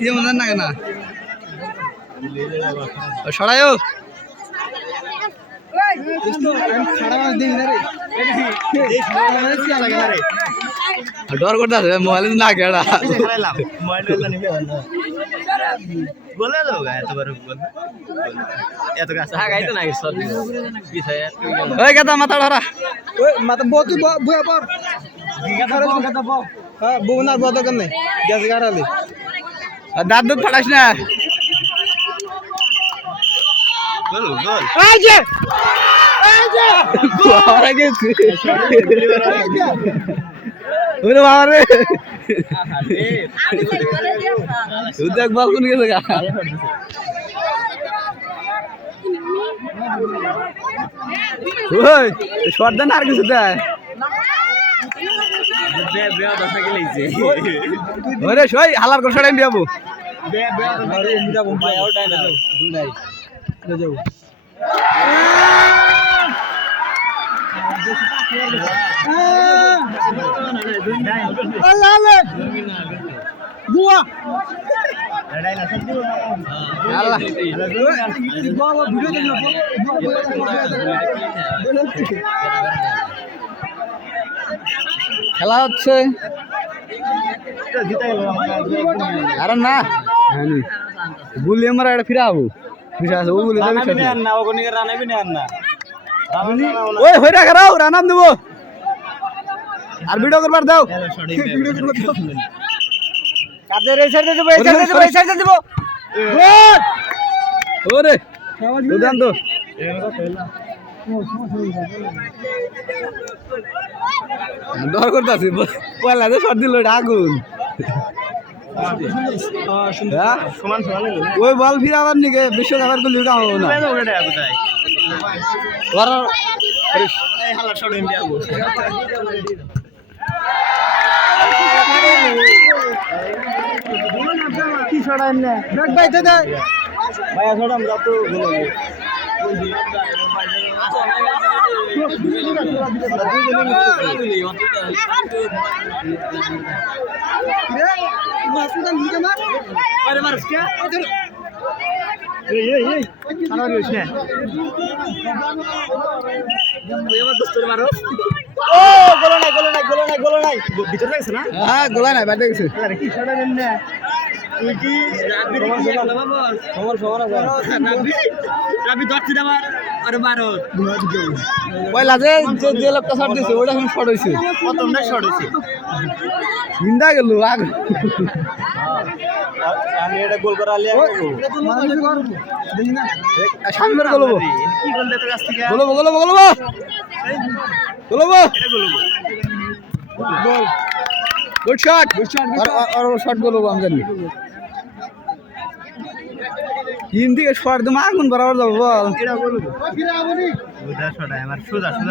ইয়ে মনে না কেনা সরাইও ডর করতে আছে মোবাইল না কেডা বলে দাও এত বড় এত কাছে গাই তো নাই সব কি থাকে ওই কথা মাথা ধরা ওই মাথা বহুত বুয়া পর কথা বল হ্যাঁ বুনার বদ কেন গ্যাস গাড়ালি দাঁত দুধ ফাটাস না গোল গোল এই যে গোয়া গেছে ওরে বাবা রে উদ্যোগ বল কোন গেছে গা ওই শর্ট দেন আর কিছু দেয় বে বে দশা কে লইছে ওরে সই হালার করে ছড়াই দিয়াবো বে বে আরে এমডা বম পায় আউট না দুলাই যাও আল্লাহ বুয়া লড়াই না সব আল্লাহ বাবা ভিডিও দেখো খেলা হচ্ছে আরে না গুলি আমরা এটা ফিরা হবো ফিরা আছে ও গুলি না ও কোনি রানাবি না না ওই হই রাখা রাও রানাম দেবো আর ভিডিও করবার দাও ভিডিও করবার দাও কাদের এই সাইডে দেব এই সাইডে দেব এই সাইডে দেব গুড ওরে উদান তো ডর করতেছি পয়লা যে শট দিল এটা আগুন সমান সমান ওই বল ফিরাবার নিকে বিশ্বকাপের গুলি উঠা হবো না এই হালা শট ইন্ডিয়া গো কি ছড়াই না দেখ ভাই দে ভাইয়া ছড়াম যা তো গোল মাসুদান লিখে না আরে মারস কে এই সারা দিস না এবার দোস্তর মারো ও গোল নাই গোল নাই গোল নাই গোল নাই ভিতরে গেছে না হ্যাঁ গোলা নাই বাইরে গেছে আরে কি ছড়া দেন না তুই কি রাবি সমান সমান আছে রাবি দর্তি দাবার আরে মারো পয়লা যে যে লোকটা শট দিছে ওটা এখন শট হইছে কতটা শট হইছে হিন্দা গেল আগ আমি এটা গোল করা আলিয়া সামনের গোলবো কি গোল দিতে কাছ থেকে গোলবো গোলবো গোলবো গোলবো এটা গোল গোল গুড শট আর শট গোলবো আমি জানি হিন্দি কে শট দম আগুন বরাবর যাবো বল এটা গোল ফিরে আবনি সুদা শট আমার সুদা শট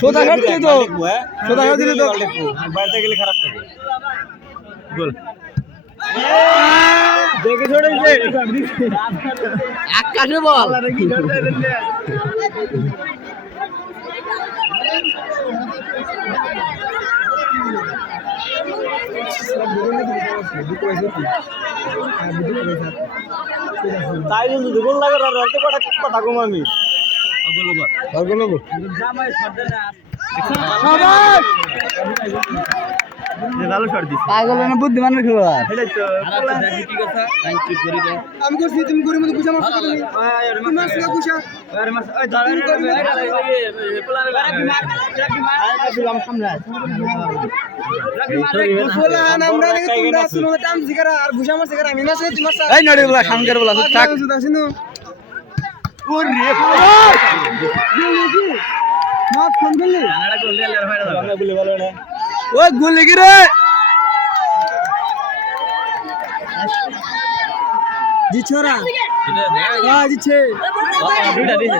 সোজা শট দিলে তো সোজা শট দিলে তো বাইরে গেলে খারাপ থাকে গোল দেখে ছড়াইছে আকাশে বল আল্লাহ কি ধরতে দিলে তাই কিন্তু দুগুণ লাগে রাতে কথা কম আমি গোলবো ভালো শট দিছে পাগল না বুদ্ধিমানের খেলোয়াড় এটাই তো কি কথা আমি করছি তুমি গরিব মধ্যে কুশা মারছো তুমি তুমি মারছো না কুশা আরে মাস ওই দাঁড়া বলা আমরা নাকি তোমরা শুনো টাইম জিগারা আর কুশা মারছে কারা আমি মারছে তুমি মারছো এই নড়ে বলা সামনের বলা থাক শুনো ওরে না ফোন করলি ওই গুলি কি রে জি ছোরা জিছে দুইটা দিছে